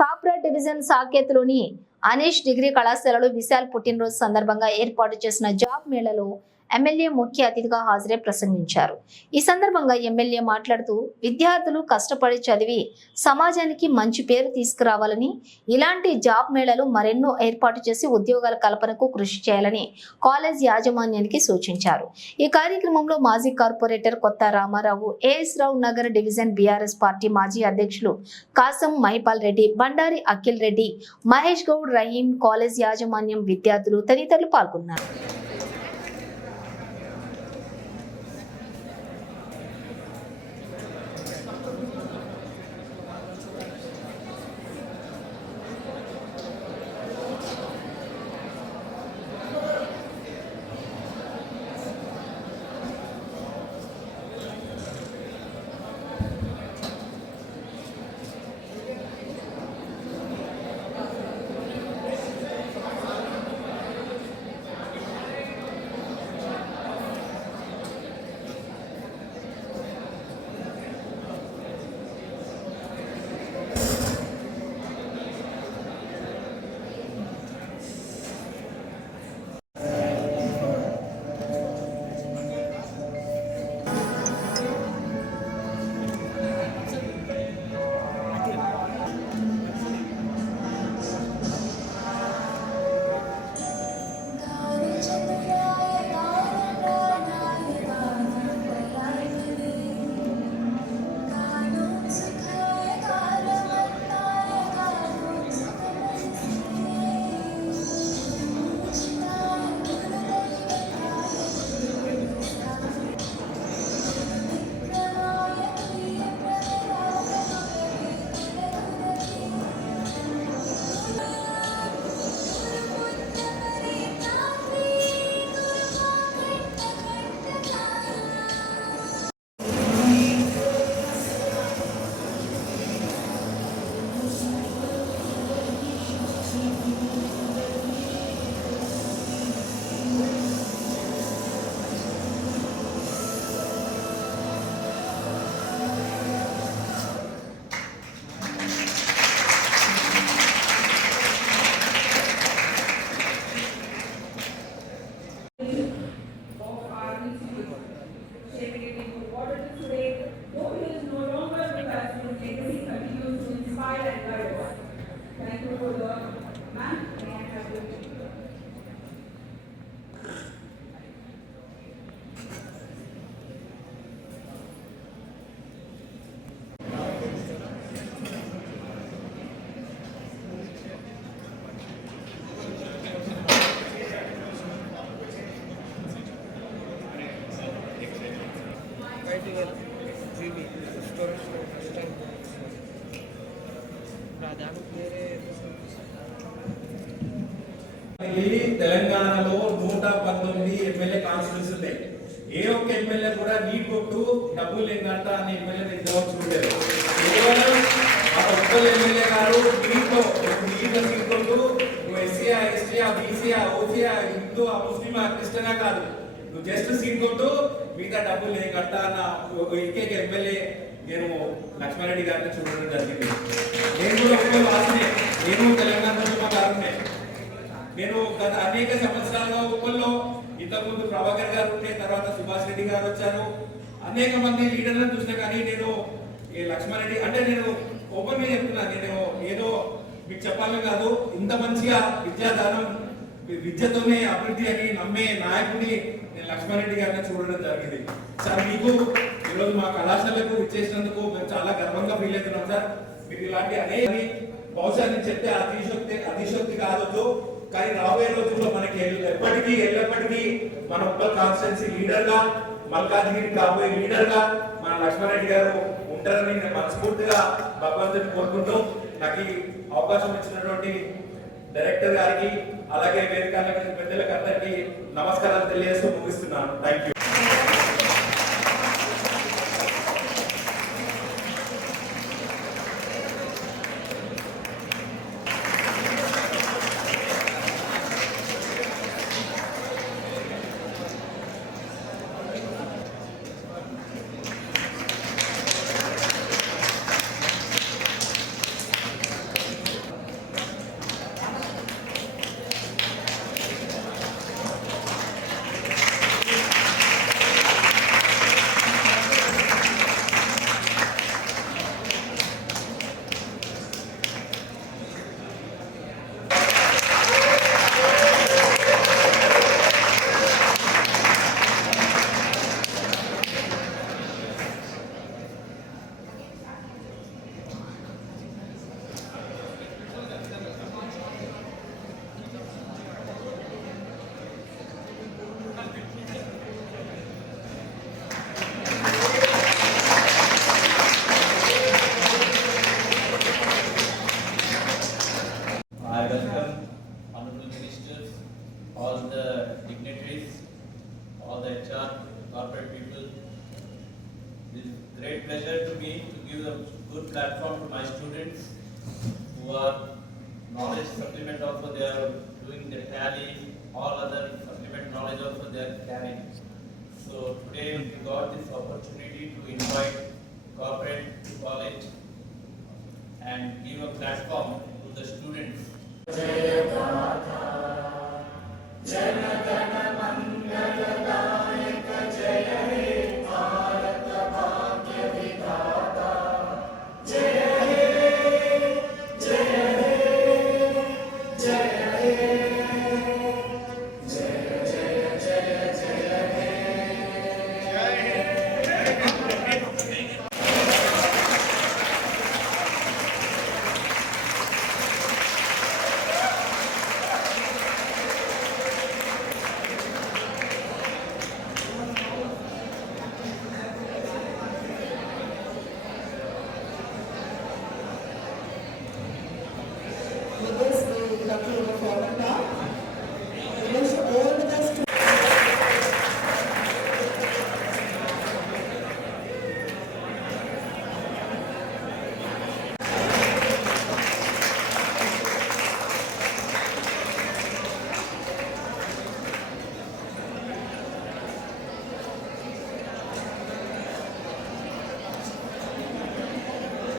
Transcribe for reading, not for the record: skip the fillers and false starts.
కాప్రా డివిజన్ సాకేత్లోని అనీష్ డిగ్రీ కళాశాలలో విశాల్ పుట్టినరోజు సందర్భంగా ఏర్పాటు చేసిన జాబ్ మేళలో ఎమ్మెల్యే ముఖ్య అతిథిగా హాజరై ప్రసంగించారు. ఈ సందర్భంగా ఎమ్మెల్యే మాట్లాడుతూ విద్యార్థులు కష్టపడి చదివి సమాజానికి మంచి పేరు తీసుకురావాలని, ఇలాంటి జాబ్ మేళలు మరెన్నో ఏర్పాటు చేసి ఉద్యోగాల కల్పనకు కృషి చేయాలని కాలేజ్ యాజమాన్యానికి సూచించారు. ఈ కార్యక్రమంలో మాజీ కార్పొరేటర్ కొత్త రామారావు, ఏఎస్ రావు నగర్ డివిజన్ బీఆర్ఎస్ పార్టీ మాజీ అధ్యక్షులు కాసం మహిపాల్ రెడ్డి, బండారి అఖిల్ రెడ్డి, మహేష్ గౌడ్, రహీం, కాలేజ్ యాజమాన్యం, విద్యార్థులు తదితరులు పాల్గొన్నారు. తెలంగాణలో 119 ఎమ్మెల్యే కాన్స్టిట్యూన్సీ ఉన్నాయి. ఏ ఒక్క ఎమ్మెల్యే కూడా నీ కొట్టు డబ్బులు లేదంట అనే ఎమ్మెల్యే చూడలేదు. కేవలం ఆ ఒక్కరు ఎమ్మెల్యే గారు నీతో నువ్వు ఎస్సీఆ, ఎస్టీఆ, బీసీఆ, ఓసీఆ, హిందూ, ముస్లిం, క్రిస్టియనా కాదు, నువ్వు జస్ట్ సీన్ కొట్టు మిగతా డబ్బులు లేకంట అన్న ఏకైక ఎమ్మెల్యే నేను లక్ష్మారెడ్డి గారిని చూడడం జరిగింది. నేను కూడా ఒక్కరు వాసనే, నేను తెలంగాణ గారునే. నేను గత అనేక సంవత్సరాలుగా ఉప్పల్లో ఇంతకుముందు ప్రభాకర్ గారు ఉంటే, తర్వాత సుభాష్ రెడ్డి గారు వచ్చారు, అనేక మంది లీడర్లను చూసినా కానీ నేను ఈ లక్ష్మారెడ్డి అంటే నేను ఓపెన్ గా చెప్తున్నా, నేను ఏదో మీకు చెప్పాలని కాదు, ఇంత మంచిగా విద్యాదానం విద్యతోనే అభివృద్ధి అని నమ్మే నాయకుడిని నేను లక్ష్మారెడ్డి గారిని చూడడం జరిగింది. సార్ మీకు ఈరోజు మా కళాశాలకు ఇచ్చేసినందుకు మేము చాలా గర్వంగా ఫీల్ అవుతున్నాం సార్. మీరు ఇలాంటి అనేక బహుశా నేను చెప్తే అతిశక్తి కావచ్చు, కానీ రాబోయే రోజుల్లో మనకి ఎల్లప్పటికీ మన ఉప్పల్ కాన్స్టిట్యున్సీ లీడర్ గా, మల్కాజ్గిరి కాబోయే లీడర్ గా మన లక్ష్మారెడ్డి గారు ఉంటారని నేను మనస్ఫూర్తిగా భగవంతుని కోరుకుంటూ నాకు ఈ అవకాశం ఇచ్చినటువంటి డైరెక్టర్ గారికి అలాగే వేదిక పెద్దలకు అందరికీ నమస్కారాలు తెలియజేస్తూ ముగిస్తున్నాను. Thank you. welcome honorable ministers, all the dignitaries, all the HR, corporate people. It is great pleasure to me to give a good platform to my students who are knowledge supplement also they are doing the tally, all other supplement knowledge also they are carrying. So today we got this opportunity to invite corporate to college and give a platform to the students.